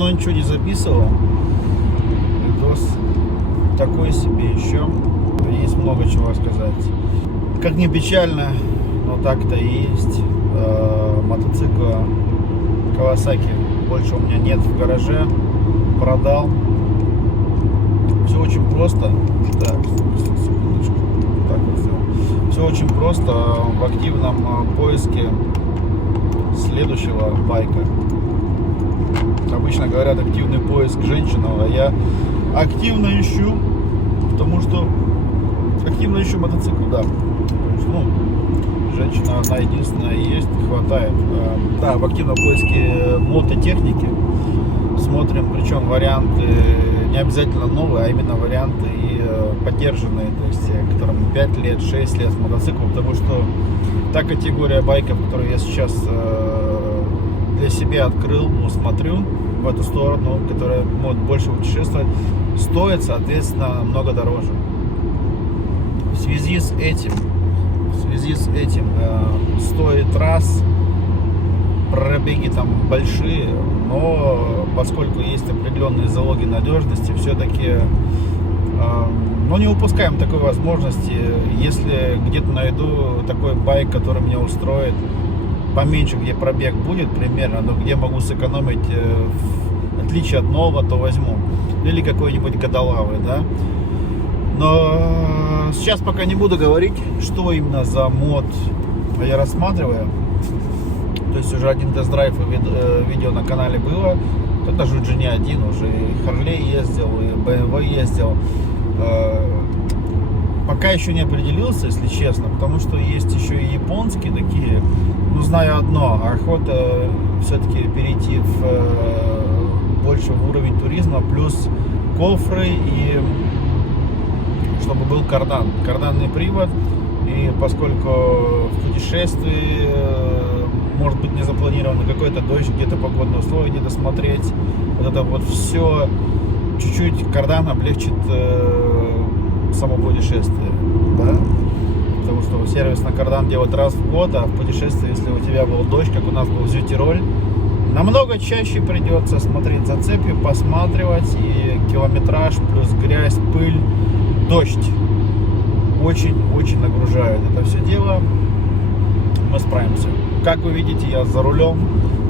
давно ничего не записывал. Видос такой себе еще. Есть много чего рассказать. Как ни печально, но так-то и есть. Мотоцикла Kawasaki больше у меня нет в гараже. Продал. Все очень просто. Так, секундочку. Так вот все. Все очень просто. В активном поиске следующего байка. Обычно говорят активный поиск женщин, а я активно ищу, потому что активно ищу мотоцикл, да. Женщина одна единственная есть, хватает. Да, в активном поиске мототехники. Смотрим, причем варианты не обязательно новые, а именно варианты и поддержанные, то есть которым 5 лет, 6 лет мотоцикл, потому что та категория байков, которую я сейчас для себя открыл, смотрю в эту сторону, которая может больше путешествовать, стоит, соответственно, много дороже. В связи с этим стоит раз, пробеги там большие, но поскольку есть определенные залоги надежности, все-таки не упускаем такой возможности. Если где-то найду такой байк, который меня устроит, поменьше, где пробег будет примерно, но где могу сэкономить в отличие от нового, то возьму. Или какой-нибудь годолавый, да. Но сейчас пока не буду говорить, что именно за мод я рассматриваю. То есть уже один тест-драйв и видео на канале было. Это даже не один, уже и Harley ездил, и BMW ездил. Пока еще не определился, если честно, потому что есть еще и японские такие. Знаю одно, охота все-таки перейти больше в уровень туризма, плюс кофры и чтобы был карданный привод. И поскольку в путешествии может быть не запланировано какой-то дождь, где-то погодные условия, где-то смотреть, вот это вот все чуть-чуть кардан облегчит само путешествие, да? Потому что сервис на кардан делают раз в год, а в путешествии, если у тебя был дождь, как у нас был в Зютироль, намного чаще придется смотреть за цепью, посматривать, и километраж плюс грязь, пыль, дождь очень нагружает это все дело. Мы справимся. Как вы видите, я за рулем,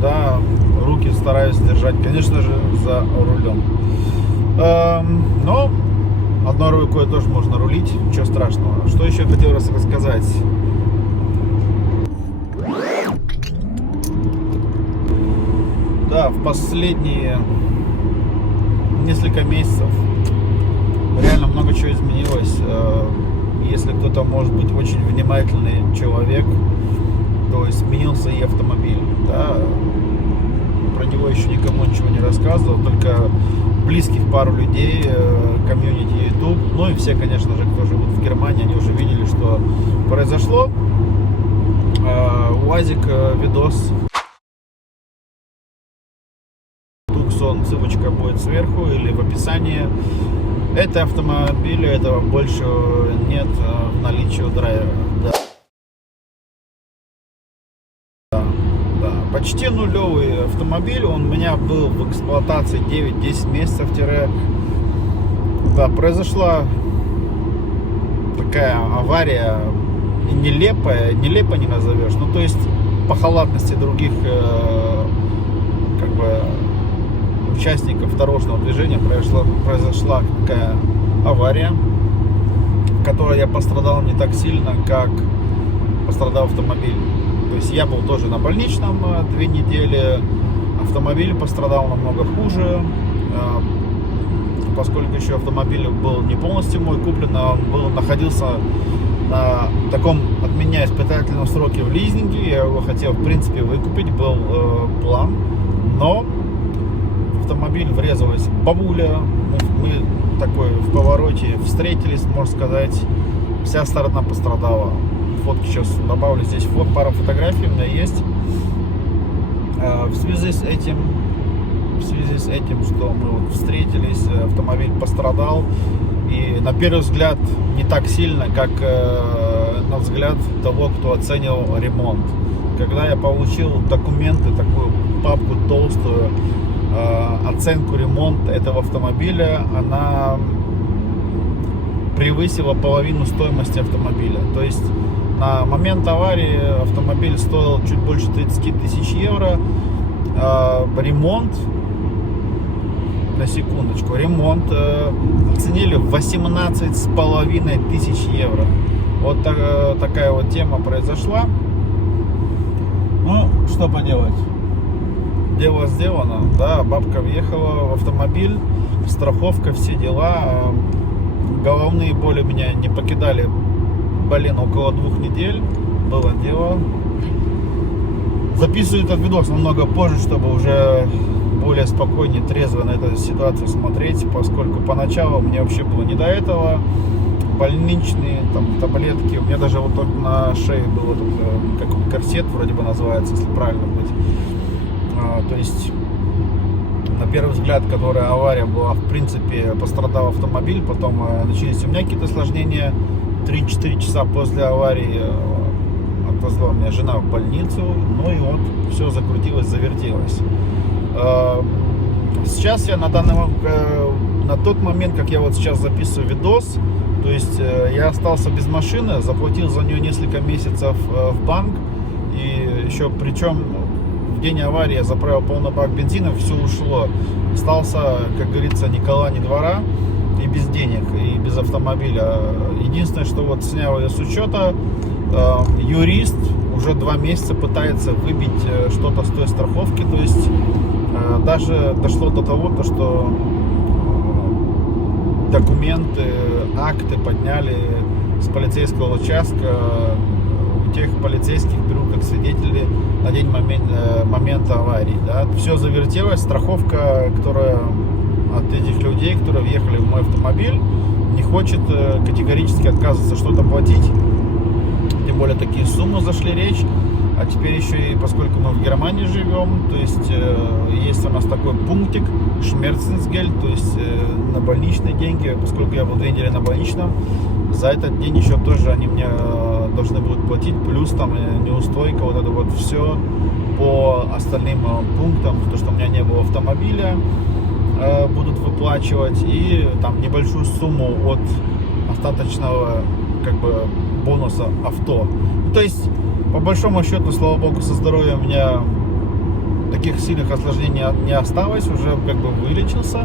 да, руки стараюсь держать, конечно же, за рулем. Но одной рукой тоже можно рулить, ничего страшного. Что еще хотел рассказать? Да, в последние несколько месяцев реально много чего изменилось. Если кто-то может быть очень внимательный человек, то изменился и автомобиль. Да? Про него еще никому ничего не рассказывал, только близких пару людей, комьюнити YouTube, ну и все, конечно же, кто живут в Германии, они уже видели, что произошло. УАЗик, видос. Tucson, ссылочка будет сверху или в описании. Это автомобиля, этого больше нет в наличии у драйвера. Да. Почти нулевый автомобиль, он у меня был в эксплуатации 9-10 месяцев. Да, произошла такая авария, нелепая, нелепо не назовешь, то есть по халатности других участников дорожного движения произошла такая авария, в которой я пострадал не так сильно, как пострадал автомобиль. То есть я был тоже на больничном 2 недели, автомобиль пострадал намного хуже, поскольку еще автомобиль был не полностью мой куплен, а он находился на таком от меня испытательном сроке в лизинге. Я его хотел в принципе выкупить, был план, но автомобиль врезалась бабуля, мы такой в повороте встретились, можно сказать, вся сторона пострадала. Фотки сейчас добавлю, здесь пара фотографий у меня есть. В связи с этим, что мы встретились, автомобиль пострадал, и на первый взгляд не так сильно, как на взгляд того, кто оценивал ремонт. Когда я получил документы, такую папку толстую, оценку ремонта этого автомобиля, она превысила половину стоимости автомобиля. То есть на момент аварии автомобиль стоил чуть больше 30 тысяч евро. Ремонт, на секундочку, ремонт оценили в 18,5 тысяч евро. Вот такая вот тема произошла. Ну, что поделать? Дело сделано, да, бабка въехала в автомобиль, страховка, все дела. Головные боли меня не покидали, около 2 недель. Было дело. Записываю этот видос намного позже, чтобы уже более спокойнее, трезво на эту ситуацию смотреть, поскольку поначалу мне вообще было не до этого. Больничные, там, таблетки. У меня даже вот тут на шее был этот, как корсет вроде бы называется, если правильно быть. То есть, на первый взгляд, которая авария была, в принципе, пострадал автомобиль, потом начались у меня какие-то осложнения. 3-4 часа после аварии отвезла меня жена в больницу, ну и вот все закрутилось, завертелось. Сейчас я на тот момент, как я вот сейчас записываю видос, то есть я остался без машины, заплатил за нее несколько месяцев в банк, и еще причем в день аварии я заправил полный бак бензина, все ушло. Остался, как говорится, ни кола, ни двора, и без денег, и без автомобиля. Единственное, что вот снял я с учета, юрист уже 2 месяца пытается выбить что-то с той страховки, то есть даже дошло до того, что документы, акты подняли с полицейского участка. У тех полицейских берут как свидетели на день момента аварии. Да. Все завертелось. Страховка, которая от этих людей, которые въехали в мой автомобиль, не хочет категорически отказываться что-то платить. Тем более такие суммы зашли речь. А теперь еще и, поскольку мы в Германии живем, то есть есть у нас такой пунктик Schmerzensgeld, то есть на больничные деньги, поскольку я был 2 недели на больничном, за этот день еще тоже они мне должны будут платить, плюс там неустойка, вот это вот все по остальным пунктам, то, что у меня не было автомобиля, будут выплачивать, и там небольшую сумму от остаточного как бы бонуса авто. То есть по большому счету, слава богу, со здоровьем у меня таких сильных осложнений не осталось, уже как бы вылечился,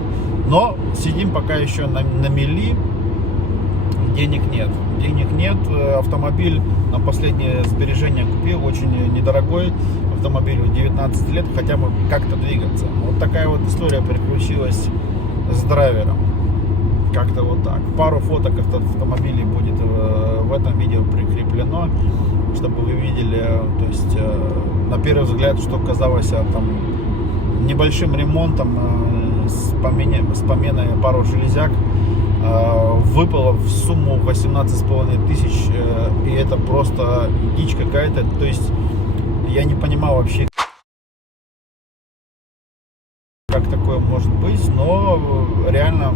но сидим пока еще на мели, денег нет, автомобиль на последнее сбережение купил, очень недорогой автомобиль, 19 лет, хотя бы как-то двигаться. Вот такая вот история приключилась с драйвером, как-то вот так. Пару фоток автомобилей будет в этом видео прикреплено, чтобы вы видели, то есть на первый взгляд, что казалось там небольшим ремонтом с поменой пару железяк, выпало в сумму 18,5 тысяч, и это просто дичь какая-то. То есть я не понимал вообще, как такое может быть, но реально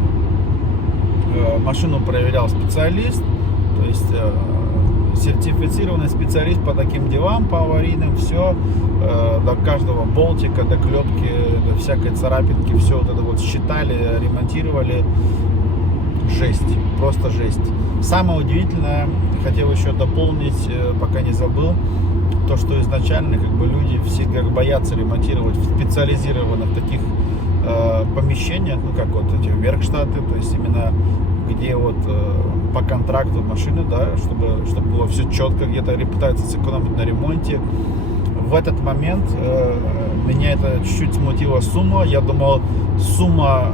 машину проверял специалист, то есть сертифицированный специалист по таким делам, по аварийным, все, до каждого болтика, до клепки, до всякой царапинки, все вот это вот считали, ремонтировали. Жесть, просто жесть. Самое удивительное, хотел еще дополнить, пока не забыл, то, что изначально как бы люди все как боятся ремонтировать в специализированных таких помещениях, ну как вот эти веркштаты, то есть именно где вот по контракту машины, да, чтобы было все четко, где-то пытаются сэкономить на ремонте. В этот момент меня это чуть-чуть смутила сумма. Я думал, сумма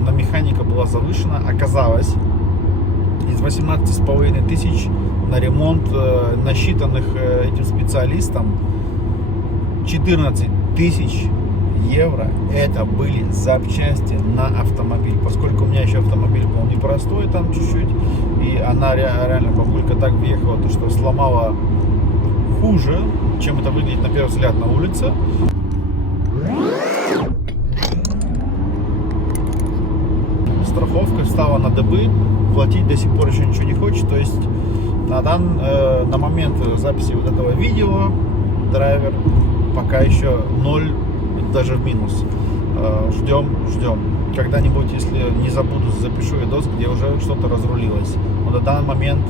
на механика была завышена. Оказалось, из 18,5 тысяч на ремонт, насчитанных этим специалистом, 14 тысяч евро это были запчасти на автомобиль. Поскольку у меня еще автомобиль был непростой там чуть-чуть, и она реально бабулька так въехала, то что сломала хуже, чем это выглядит на первый взгляд на улице. Страховка встала на дыбы, платить до сих пор еще ничего не хочет. То есть на момент записи вот этого видео драйвер пока еще 0, даже в минус. Ждем. Когда-нибудь, если не забуду, запишу видос, где уже что-то разрулилось. Но на данный момент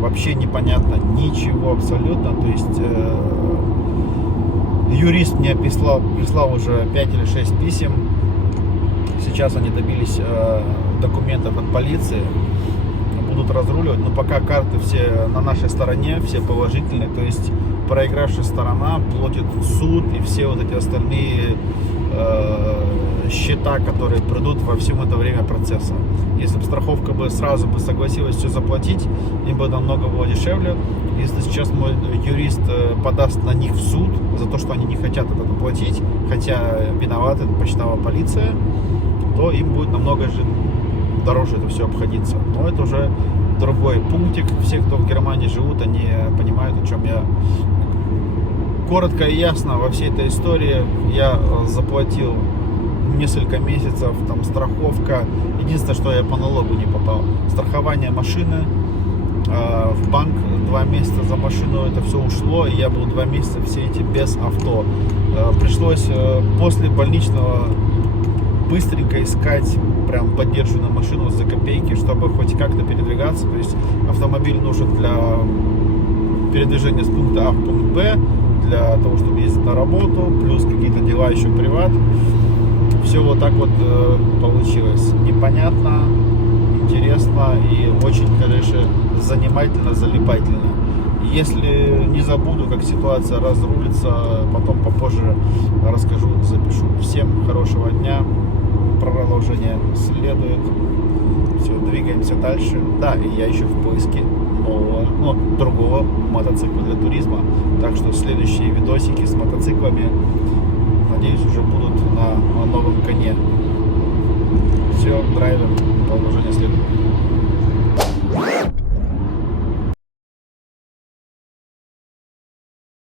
вообще непонятно ничего абсолютно. То есть юрист мне прислал уже 5 или 6 писем. Сейчас они добились документов от полиции. Будут разруливать, но пока карты все на нашей стороне, все положительные. То есть проигравшая сторона платит суд и все вот эти остальные счета, которые придут во всем это время процесса. Если бы страховка бы сразу бы согласилась все заплатить, им бы намного было дешевле. Если сейчас мой юрист подаст на них в суд за то, что они не хотят это платить, хотя виновата почтовая полиция, то им будет намного же дороже это все обходиться. Но это уже другой пунктик. Все, кто в Германии живут, они понимают, о чем я. Коротко и ясно во всей этой истории я заплатил несколько месяцев, там страховка. Единственное, что я по налогу не попал. Страхование машины, в банк 2 месяца за машину, это все ушло, и я был 2 месяца все эти без авто. Пришлось после больничного быстренько искать прям поддержанную машину за копейки, чтобы хоть как-то передвигаться. То есть автомобиль нужен для передвижения с пункта А в пункт Б, для того, чтобы ездить на работу, плюс какие-то дела еще приват. Все вот так вот получилось. Непонятно, интересно и очень, конечно, занимательно, залипательно. Если не забуду, как ситуация разрулится, потом попозже расскажу, запишу. Всем хорошего дня. Продолжение следует. Все, двигаемся дальше. Да, и я еще в поиске нового, другого мотоцикла для туризма. Так что следующие видосики с мотоциклами, надеюсь, уже будут на новом коне. Все, драйвим. Продолжение следует.